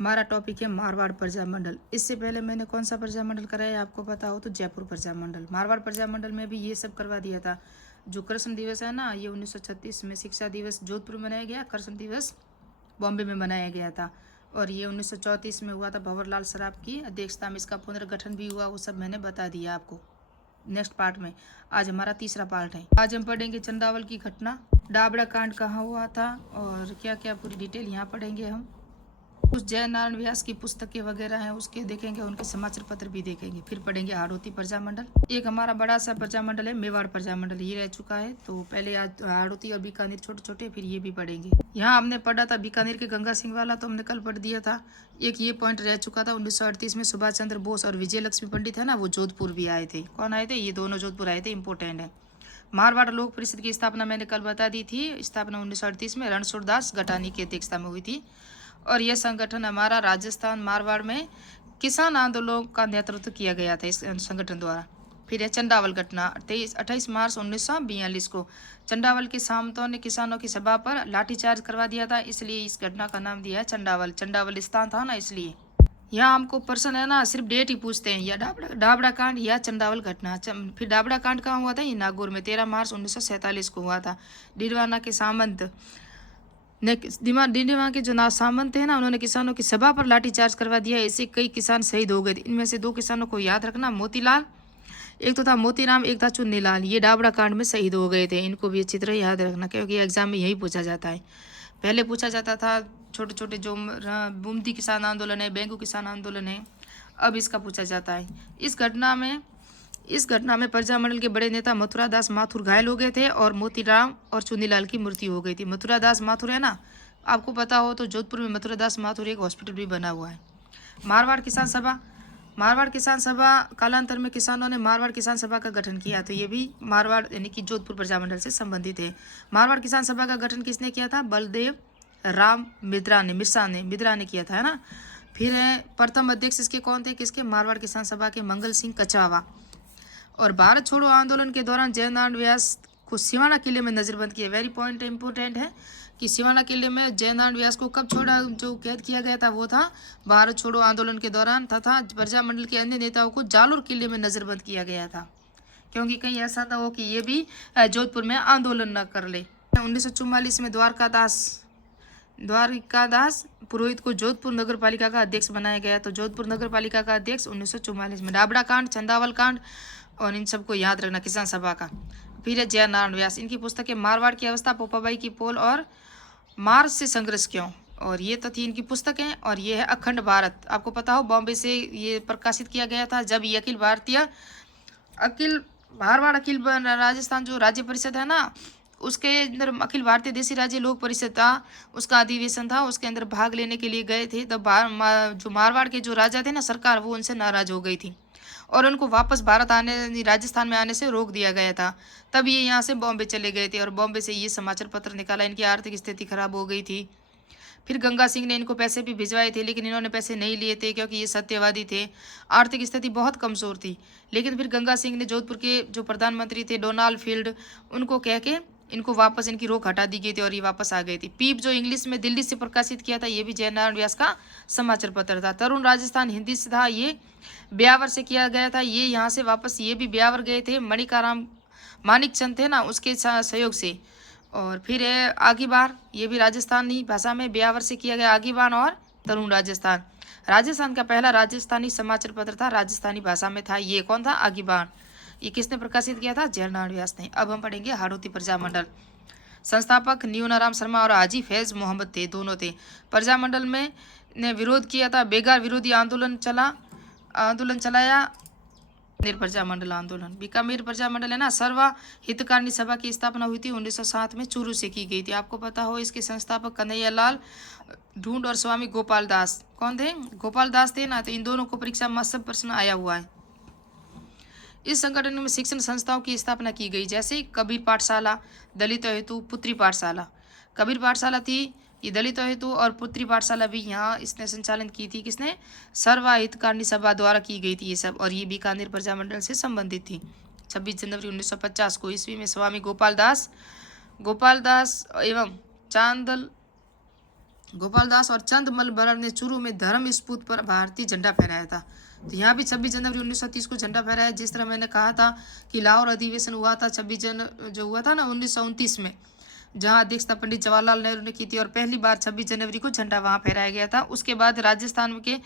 हमारा टॉपिक है मारवाड़ प्रजामंडल। इससे पहले मैंने कौन सा प्रजामंडल कराया आपको पता हो तो जयपुर प्रजामंडल। मारवाड़ प्रजामंडल में भी ये सब करवा दिया था। जो कृष्ण दिवस है ना, ये 1936 में शिक्षा दिवस जोधपुर में मनाया गया, कृष्ण दिवस बॉम्बे में मनाया गया था। और ये 1934 में हुआ था, भंवरलाल सराफ की अध्यक्षता में इसका पुनर्गठन भी हुआ। वो सब मैंने बता दिया आपको नेक्स्ट पार्ट में। आज हमारा तीसरा पार्ट है। आज हम पढ़ेंगे चंदावल की घटना, डाबड़ा कांड कहाँ हुआ था और क्या क्या पूरी डिटेल यहाँ पढ़ेंगे हम। कुछ जयनारायण व्यास की पुस्तकें वगैरह हैं उसके देखेंगे, उनके समाचार पत्र भी देखेंगे। फिर पढ़ेंगे हाड़ौती प्रजामंडल। एक हमारा बड़ा सा प्रजामंडल है मेवाड़ प्रजामंडल, ये रह चुका है। तो पहले आज हाड़ौती और बीकानेर छोटे छोटे, फिर ये भी पढ़ेंगे। यहाँ हमने पढ़ा था बीकानेर के गंगा सिंह वाला, तो हमने कल पढ़ दिया था। एक ये पॉइंट रह चुका था 1938 में सुभाष चंद्र बोस और विजय लक्ष्मी पंडित है ना, वो जोधपुर भी आए थे। कौन आए थे? ये दोनों जोधपुर आए थे, इंपॉर्टेंट है। मारवाड़ लोक परिषद की स्थापना मैंने कल बता दी थी। स्थापना 1938 में रणछोड़ दास गटानी की अध्यक्षता में हुई थी। और यह संगठन हमारा राजस्थान मारवाड़ में किसान आंदोलन का नेतृत्व किया गया था इस संगठन द्वारा। फिर है चंडावल घटना 28 मार्च 1942 को चंडावल के सामंतों ने किसानों की सभा पर लाठीचार्ज करवा दिया था, इसलिए इस घटना का नाम दिया है चंडावल। चंडावल स्थान था ना, इसलिए। यहाँ हमको प्रश्न है ना, सिर्फ डेट ही पूछते हैं, या डाबड़ा कांड या चंडावल घटना। फिर डाबड़ा कांड कहाँ हुआ था? ये नागौर में 13 मार्च 1947 को हुआ था। डिडवाना के सामंत ने डिडवा के जो सामंत थे ना, उन्होंने किसानों की सभा पर लाठीचार्ज करवा दिया। ऐसे कई किसान शहीद हो गए थे। इनमें से 2 किसानों को याद रखना, मोतीलाल एक तो था, मोतीराम एक था चुन्नीलाल। ये डाबड़ा कांड में शहीद हो गए थे। इनको भी अच्छी तरह याद रखना, क्योंकि एग्जाम में यही पूछा जाता है। पहले पूछा जाता था छोटे छोटे जो बुमती किसान आंदोलन है, बेंगू किसान आंदोलन है, अब इसका पूछा जाता है। इस घटना में प्रजामंडल के बड़े नेता मथुरा दास माथुर घायल हो गए थे और मोतीराम और चुन्नीलाल की मृत्यु हो गई थी। मथुरा दास माथुर है ना, आपको पता हो तो जोधपुर में मथुरा दास माथुर एक हॉस्पिटल भी बना हुआ है। मारवाड़ किसान सभा कालांतर में किसानों ने मारवाड़ किसान सभा का गठन किया, तो ये भी मारवाड़ यानी कि जोधपुर प्रजामंडल से संबंधित है। मारवाड़ किसान सभा का गठन किसने किया था? बलदेव राम मिद्रा ने किया था, है ना। फिर है प्रथम अध्यक्ष इसके कौन थे? किसके? मारवाड़ किसान सभा के मंगल सिंह कचावा। और भारत छोड़ो आंदोलन के दौरान जयनारायण व्यास को सिवाना किले में नजरबंद किया। वेरी पॉइंट इंपोर्टेंट है कि सिवाना किले में जयनारायण व्यास को कब छोड़ा, जो कैद किया गया था वो था भारत छोड़ो आंदोलन के दौरान, तथा प्रजामंडल के अन्य नेताओं को जालोर किले में नजरबंद किया गया था, क्योंकि कहीं ऐसा ना हो कि ये भी जोधपुर में आंदोलन न कर ले। 1944 में द्वारकादास पुरोहित को जोधपुर नगर पालिका का अध्यक्ष बनाया गया। तो जोधपुर नगर पालिका का अध्यक्ष 1944 में। डाबड़ा कांड, चंदावल कांड और इन सबको याद रखना, किसान सभा का। फिर है जयनारायण व्यास, इनकी पुस्तकें मारवाड़ की अवस्था, पोपाबाई की पोल और मार्च से संघर्ष क्यों, और ये तो थी इनकी पुस्तकें। और ये है अखंड भारत, आपको पता हो बॉम्बे से ये प्रकाशित किया गया था, जब ये मारवाड़ अखिल राजस्थान जो राज्य परिषद है ना, उसके अंदर अखिल भारतीय देशी राज्य लोक परिषद था, उसका अधिवेशन था, उसके अंदर भाग लेने के लिए गए थे। तब जो मारवाड़ के जो राजा थे ना, सरकार वो उनसे नाराज हो गई थी और उनको वापस राजस्थान में आने से रोक दिया गया था। तब ये यहाँ से बॉम्बे चले गए थे और बॉम्बे से ये समाचार पत्र निकाला। इनकी आर्थिक स्थिति खराब हो गई थी। फिर गंगा सिंह ने इनको पैसे भी भिजवाए थे, लेकिन इन्होंने पैसे नहीं लिए थे क्योंकि ये सत्यवादी थे। आर्थिक स्थिति बहुत कमजोर थी। लेकिन फिर गंगा सिंह ने जोधपुर के जो प्रधानमंत्री थे डोनाल्ड फील्ड, उनको कह के इनको वापस इनकी रोक हटा दी गई थी और ये वापस आ गई थी। पीप जो इंग्लिश में दिल्ली से प्रकाशित किया था, ये भी जयनारायण व्यास का समाचार पत्र था। तरुण राजस्थान हिंदी से था, ये ब्यावर से किया गया था। ये यहाँ से वापस ये भी ब्यावर गए थे, मणिकाराम मानिक चंद थे ना, उसके सहयोग से। और फिर है आगीबार, ये भी राजस्थानी भाषा में ब्यावर से किया गया, आगीबान और तरुण राजस्थान का पहला राजस्थानी समाचार पत्र था, राजस्थानी भाषा में था। ये कौन था? आगीबान। ये किसने प्रकाशित किया था? जयनारायण व्यास ने। अब हम पढ़ेंगे हाड़ौती प्रजामंडल। संस्थापक न्यूनाराम शर्मा और हाजी फैज मोहम्मद थे, दोनों थे। प्रजामंडल में ने विरोध किया था, बेगार विरोधी आंदोलन चलाया। प्रजामंडल आंदोलन, बीकानेर प्रजामंडल है ना, सर्व हितकारिणी सभा की स्थापना हुई थी 1907 में, चूरू से की गई थी। आपको पता हो इसके संस्थापक कन्हैयालाल ढूंढ और स्वामी गोपाल दास। कौन थे? गोपाल दास थे ना। तो इन दोनों को परीक्षा में सब प्रश्न आया हुआ है। इस संगठन में शिक्षण संस्थाओं की स्थापना की गई, जैसे कबीर पाठशाला, दलितों हेतु पुत्री पाठशाला। कबीर पाठशाला थी ये दलितों हेतु, और पुत्री पाठशाला भी यहाँ इसने संचालन की थी। किसने? सर्वहितकारिणी सभा द्वारा की गई थी ये सब, और ये बीकानेर प्रजामंडल से संबंधित थी। 26 जनवरी 1950 को ईस्वी में स्वामी गोपाल दास एवं गोपाल दास और चंदमल बराड़ ने चूरू में धर्म स्पूत पर भारतीय झंडा फहराया था। तो यहाँ भी 26 जनवरी 1930 को झंडा फहराया। जिस तरह मैंने कहा था कि लाहौर अधिवेशन हुआ था 26 जो हुआ था ना 1929 में, जहाँ अध्यक्षता पंडित जवाहरलाल नेहरू ने की थी और पहली बार 26 जनवरी को झंडा वहाँ फहराया गया था। उसके बाद राजस्थान के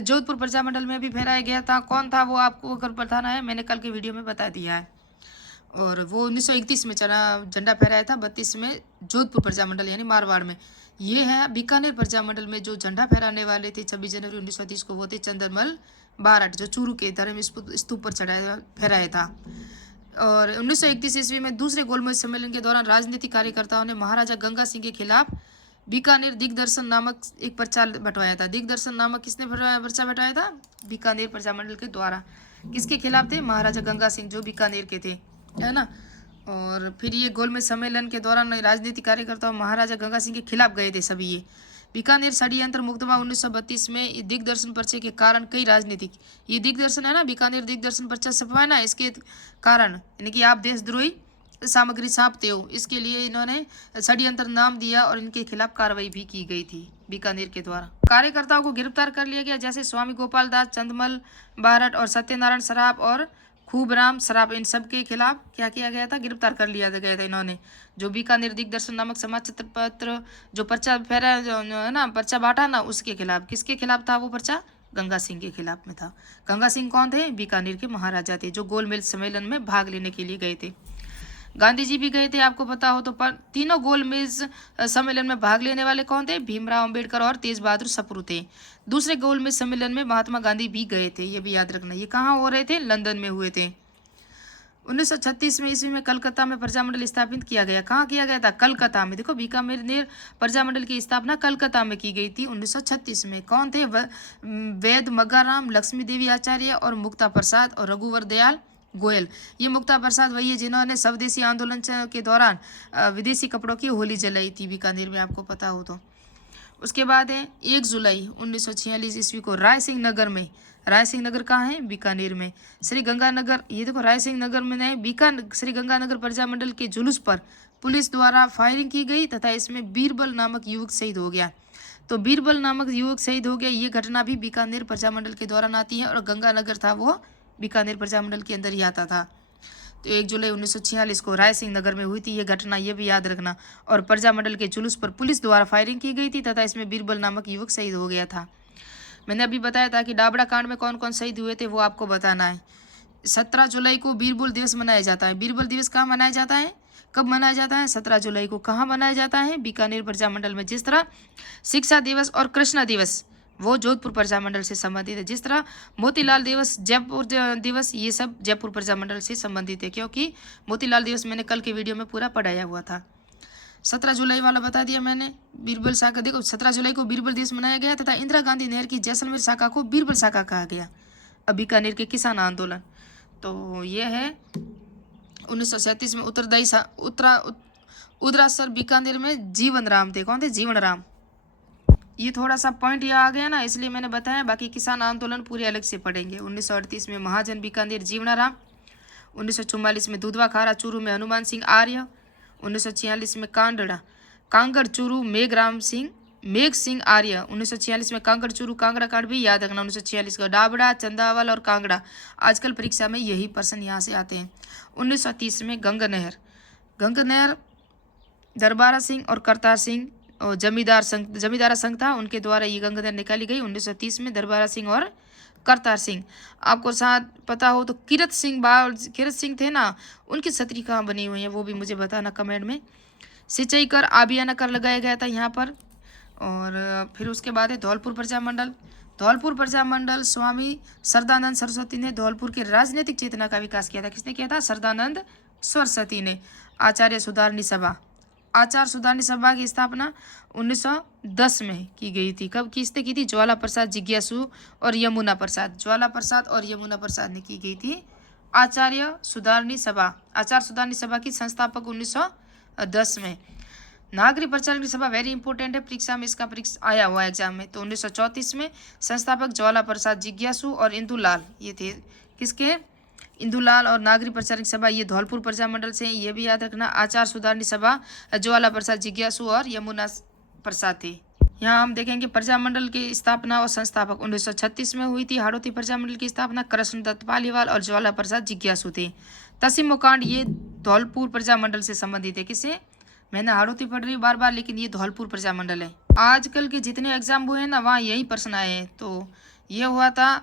जोधपुर प्रजामंडल में भी फहराया गया था। कौन था वो आपको अगर बताना है, मैंने कल के वीडियो में बता दिया है। और वो 1931 में चला झंडा फहराया था, 32 में जोधपुर प्रजामंडल यानी मारवाड़ में। ये है बीकानेर प्रजामंडल में जो झंडा फहराने वाले थे 26 जनवरी 1930 को, वो थे चंद्रमल बारट, जो चूरू के धर्म स्तूप पर चढ़ाया फहराया था। और 1931 ईस्वी में दूसरे गोलमेज सम्मेलन के दौरान राजनीतिक कार्यकर्ताओं ने महाराजा गंगा सिंह के खिलाफ बीकानेर दिग्दर्शन नामक एक पर्चा बंटवाया था। दिग्दर्शन नामक किसने पर्चा बंटवाया था? बीकानेर प्रजामंडल के द्वारा। किसके खिलाफ थे? महाराजा गंगा सिंह, जो बीकानेर के थे, है ना। और फिर ये गोलमेज सम्मेलन के दौरान राजनीतिक कार्यकर्ता महाराजा गंगा सिंह के खिलाफ गए थे सभी। ये बीकानेर षड्यंत्र मुकदमा 1932 में दिग्दर्शन पर्चे के कारण कई राजनीतिक, ये दिग्दर्शन है ना, बीकानेर दिग्दर्शन पर्चा छपवाया ना, इसके कारण यानी कि आप देशद्रोही सामग्री छापते हो, इसके लिए इन्होंने षड्यंत्र नाम दिया और इनके खिलाफ कार्रवाई भी की गई थी बीकानेर के द्वारा। कार्यकर्ताओं को गिरफ्तार कर लिया गया, जैसे स्वामी गोपाल दास, चंदमल बारट और सत्यनारायण सराफ और खूबराम सराफ, इन सब के खिलाफ क्या किया गया था? गिरफ्तार कर लिया गया था इन्होंने। जो बीकानेर दिग्दर्शन नामक समाचार पत्र जो पर्चा फहरा है ना, पर्चा बांटा ना, उसके खिलाफ। किसके खिलाफ था वो पर्चा? गंगा सिंह के खिलाफ में था। गंगा सिंह कौन थे? बीकानेर के महाराजा थे, जो गोलमेज सम्मेलन में भाग लेने के लिए गए थे। गांधी जी भी गए थे, आपको पता हो तो। पर तीनों गोलमेज सम्मेलन में भाग लेने वाले कौन थे? भीमराव अंबेडकर और तेज बहादुर सप्रू थे। दूसरे गोलमेज सम्मेलन में महात्मा गांधी भी गए थे, ये भी याद रखना। ये कहाँ हो रहे थे? लंदन में हुए थे। 1936 में ईस्वी में कलकत्ता में प्रजामंडल स्थापित किया गया। कहाँ किया गया था? कलकत्ता में। देखो, बीकानेर प्रजामंडल की स्थापना कलकत्ता में की गई थी 1936 में। कौन थे? वैद मग्गाराम, लक्ष्मी देवी आचार्य और मुक्ता प्रसाद और रघुवर दयाल गोयल। ये मुक्ता प्रसाद वही है जिन्होंने स्वदेशी आंदोलन के दौरान विदेशी कपड़ों की होली जलाई थी बीकानेर में, आपको पता हो तो। उसके बाद है 1 जुलाई 1946 ईस्वी को रायसिंह नगर में, रायसिंह नगर कहाँ है? बीकानेर में। श्री गंगानगर, ये देखो रायसिंह नगर में नहीं, श्री गंगानगर प्रजामंडल के जुलूस पर पुलिस द्वारा फायरिंग की गई तथा इसमें बीरबल नामक युवक शहीद हो गया। तो बीरबल नामक युवक शहीद हो गया, ये घटना भी बीकानेर प्रजामंडल के दौरान आती है। और गंगानगर था वो बीकानेर प्रजामंडल के अंदर ही आता था। तो 1 जुलाई 1946 को रायसिंह नगर में हुई थी ये घटना, ये भी याद रखना। और प्रजामंडल के जुलूस पर पुलिस द्वारा फायरिंग की गई थी तथा इसमें बीरबल नामक युवक शहीद हो गया था। मैंने अभी बताया था कि डाबड़ा कांड में कौन कौन शहीद हुए थे, वो आपको बताना है। 17 जुलाई को बीरबल दिवस मनाया जाता है। बीरबल दिवस कहाँ मनाया जाता है? कब मनाया जाता है? 17 जुलाई को। कहाँ मनाया जाता है? बीकानेर प्रजामंडल में। जिस तरह शिक्षा दिवस और कृष्णा दिवस वो जोधपुर प्रजामंडल से संबंधित है, जिस तरह मोतीलाल दिवस, जयपुर दिवस, ये सब जयपुर प्रजामंडल से संबंधित है, क्योंकि मोतीलाल दिवस मैंने कल के वीडियो में पूरा पढ़ाया हुआ था। 17 जुलाई वाला बता दिया मैंने। बीरबल शाखा, देखो 17 जुलाई को बीरबल दिवस मनाया गया तथा इंदिरा गांधी नहर की जैसलमेर शाखा को बीरबल शाखा कहा गया। अब बीकानेर के किसान आंदोलन, तो ये है 1937 में उदरासर बीकानेर में जीवन राम थे। कौन थे? जीवन राम। ये थोड़ा सा पॉइंट यहाँ आ गया ना, इसलिए मैंने बताया, बाकी किसान आंदोलन पूरे अलग से पढ़ेंगे। 1938 में महाजन बीकानेर जीवनाराम। 1944 में दुधवा खारा चूरू में हनुमान सिंह आर्य। 1946 में कांगड़ चूरू मेघ सिंह आर्य। 1946 में कांगड़ चूरू कांगड़ा कांड भी याद रखना। 1946 का डाबड़ा, चंदावल और कांगड़ा, आजकल परीक्षा में यही प्रश्न यहाँ से आते हैं। 1930 में गंगनहर दरबारा सिंह और करतार सिंह और जमींदारा संघ था, उनके द्वारा ये गंगा नहर निकाली गई 1930 में। दरबारा सिंह और करतार सिंह। आपको साथ पता हो तो किरत सिंह थे ना, उनकी छतरी कहाँ बनी हुई है वो भी मुझे बताना कमेंट में। सिंचाई कर, आबियाना कर लगाया गया था यहाँ पर। और फिर उसके बाद है धौलपुर प्रजामंडल। स्वामी सरदानंद सरस्वती ने धौलपुर के राजनीतिक चेतना का विकास किया था। किसने किया था? सरदानंद सरस्वती ने। आचार सुधारनी सभा की स्थापना 1910 में की गई थी। कब किसने की थी? ज्वाला प्रसाद जिज्ञासु और यमुना प्रसाद ने की गई थी आचार्य सुधारनी सभा की संस्थापक 1910 में। नागरिक प्रचारक सभा वेरी इंपॉर्टेंट है, परीक्षा में इसका आया हुआ एग्जाम में। तो 1934 में संस्थापक ज्वाला प्रसाद जिज्ञासु और इंदुलाल, ये थे किसके? इंदुलाल। और नागरिक प्रचारक सभा ये धौलपुर प्रजामंडल से, ये भी याद रखना। आचार सुधारनी सभा ज्वाला प्रसाद जिज्ञासु और यमुना प्रसाद थे। यहाँ हम देखेंगे प्रजामंडल की स्थापना और संस्थापक 1936 में हुई थी। हाड़ौती प्रजामंडल की स्थापना कृष्णदत्त पालीवाल और ज्वाला प्रसाद जिज्ञासु थे। तसीमो कांड ये धौलपुर प्रजामंडल से संबंधित है। किसे? मैंने हाड़ौती पढ़ रही बार बार, लेकिन ये धौलपुर प्रजामंडल है। आजकल के जितने एग्जाम हुए हैं ना, वहाँ यही प्रश्न आए हैं। तो ये हुआ था,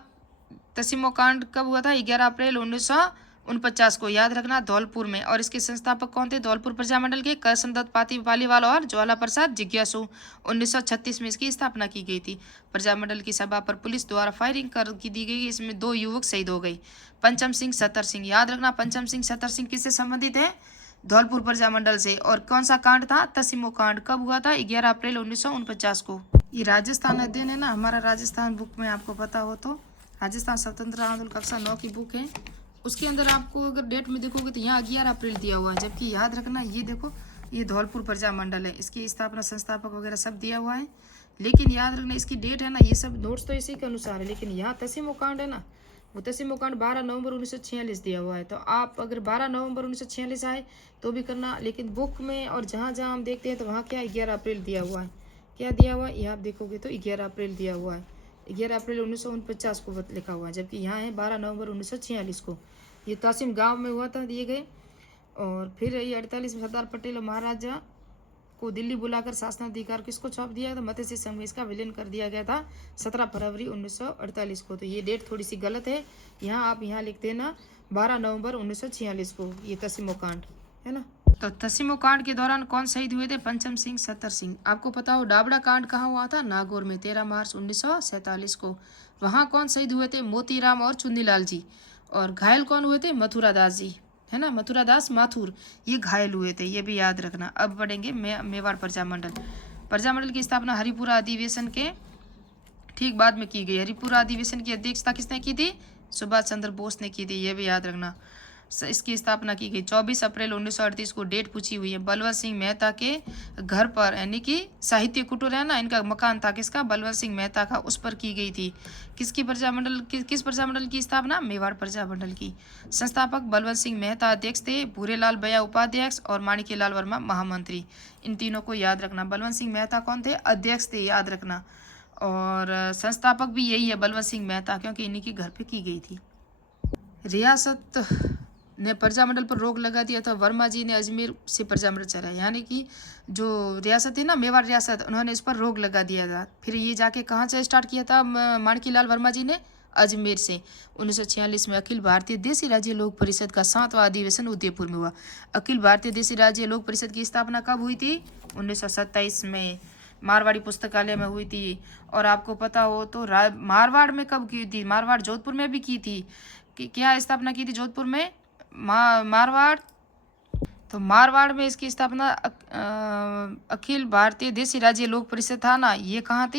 तसीमो कांड कब हुआ था? 11 अप्रैल 1949 को, याद रखना, धौलपुर में। और इसके संस्थापक कौन थे? धौलपुर प्रजामंडल के कृष्णदत्त पालीवाल और ज्वाला प्रसाद जिज्ञासु। 1936 में इसकी स्थापना की गई थी। प्रजामंडल की सभा पर पुलिस द्वारा फायरिंग कर की दी गई। इसमें 2 युवक शहीद हो गए, पंचम सिंह सत्तर सिंह। याद रखना, पंचम सिंह सत्तर सिंह किससे संबंधित है? धौलपुर प्रजामंडल से। और कौन सा कांड था? तसीमो कांड। कब हुआ था? 11 अप्रैल 1949 को। ये राजस्थान अध्ययन है ना, हमारा राजस्थान बुक में आपको पता हो तो, राजस्थान स्वतंत्र आंदोलन कक्षा 9 की बुक है। उसके अंदर आपको अगर डेट में देखोगे तो यहाँ 11 अप्रैल दिया हुआ है। जबकि याद रखना, ये देखो, ये धौलपुर प्रजामंडल है, इसकी स्थापना संस्थापक वगैरह सब दिया हुआ है। लेकिन याद रखना, इसकी डेट है ना, ये सब नोट्स तो इसी के अनुसार है। लेकिन यहाँ तसीमो कांड है ना, वो तसीमो कांड 12 नवंबर 1946 दिया हुआ है। तो आप अगर 12 नवंबर 1946 आए तो भी करना, लेकिन बुक में और जहाँ जहाँ हम देखते हैं तो वहाँ क्या 11 अप्रैल दिया हुआ है। क्या दिया हुआ है? ये आप देखोगे तो 11 अप्रैल दिया हुआ है। 11 अप्रैल 1949 को लिखा हुआ है, जबकि यहाँ है 12 नवंबर 1946 को। ये तासिम गांव में हुआ था, दिए गए। और फिर ये 48 में सरदार पटेल और महाराजा को दिल्ली बुलाकर शासनाधिकार किसको सौंप दिया था? मत्स्य संघ में इसका विलीन कर दिया गया था 17 फरवरी 1948 को। तो ये डेट थोड़ी सी गलत है। यहाँ आप यहाँ लिखते हैं ना 12 नवंबर 1946 को, ये तसीमो कांड है ना। तो तसीमो कांड के दौरान कौन शहीद हुए थे? पंचम सिंह सत्तर सिंह। आपको पता हो डाबड़ा कांड कहाँ हुआ था? नागौर में 13 मार्च 1947 को। वहाँ कौन शहीद हुए थे? मोतीराम और चुन्नीलाल जी। और घायल कौन हुए थे? मथुरा दास जी, है ना, मथुरा दास माथुर, ये घायल हुए थे, ये भी याद रखना। अब बढ़ेंगे मेवाड़ प्रजामंडल। प्रजामंडल की स्थापना हरिपुरा अधिवेशन के ठीक बाद में की गई। हरिपुरा अधिवेशन की अध्यक्षता किसने की थी? सुभाष चंद्र बोस ने की थी, ये भी याद रखना। इसकी स्थापना की गई 24 अप्रैल 1938 को। डेट पूछी हुई है। बलवंत सिंह मेहता के घर पर, यानी कि साहित्य कुटीर है ना, इनका मकान था किसका? बलवंत सिंह मेहता का, उस पर की गई थी। किसकी प्रजामंडल किस प्रजामंडल की स्थापना? मेवाड़ प्रजामंडल की। संस्थापक बलवंत सिंह मेहता अध्यक्ष थे, भूरेलाल भैया उपाध्यक्ष और माणिक्यलाल वर्मा महामंत्री। इन तीनों को याद रखना। बलवंत सिंह मेहता कौन थे? अध्यक्ष थे, याद रखना। और संस्थापक भी यही है, बलवंत सिंह मेहता, क्योंकि इन्हीं के घर पे की गई थी। रियासत ने प्रजामंडल पर रोक लगा दिया था। वर्मा जी ने अजमेर से प्रजामंडल चलाया, यानी कि जो रियासत है ना, मेवाड़ रियासत, उन्होंने इस पर रोक लगा दिया था। फिर ये जाके कहाँ से स्टार्ट किया था माणिक्यलाल वर्मा जी ने? अजमेर से। 1946 में अखिल भारतीय देसी राज्य लोक परिषद का 7वां अधिवेशन उदयपुर में हुआ। अखिल भारतीय देसी राज्य लोक परिषद की स्थापना कब हुई थी? 1927 में, मारवाड़ी पुस्तकालय में हुई थी। और आपको पता हो तो मारवाड़ में कब की थी? मारवाड़ जोधपुर में भी की थी। कि क्या स्थापना की थी जोधपुर में? मारवाड़। तो मारवाड़ में इसकी स्थापना अखिल भारतीय देसी राज्य लोक परिषद था ना, ये कहाँ थी?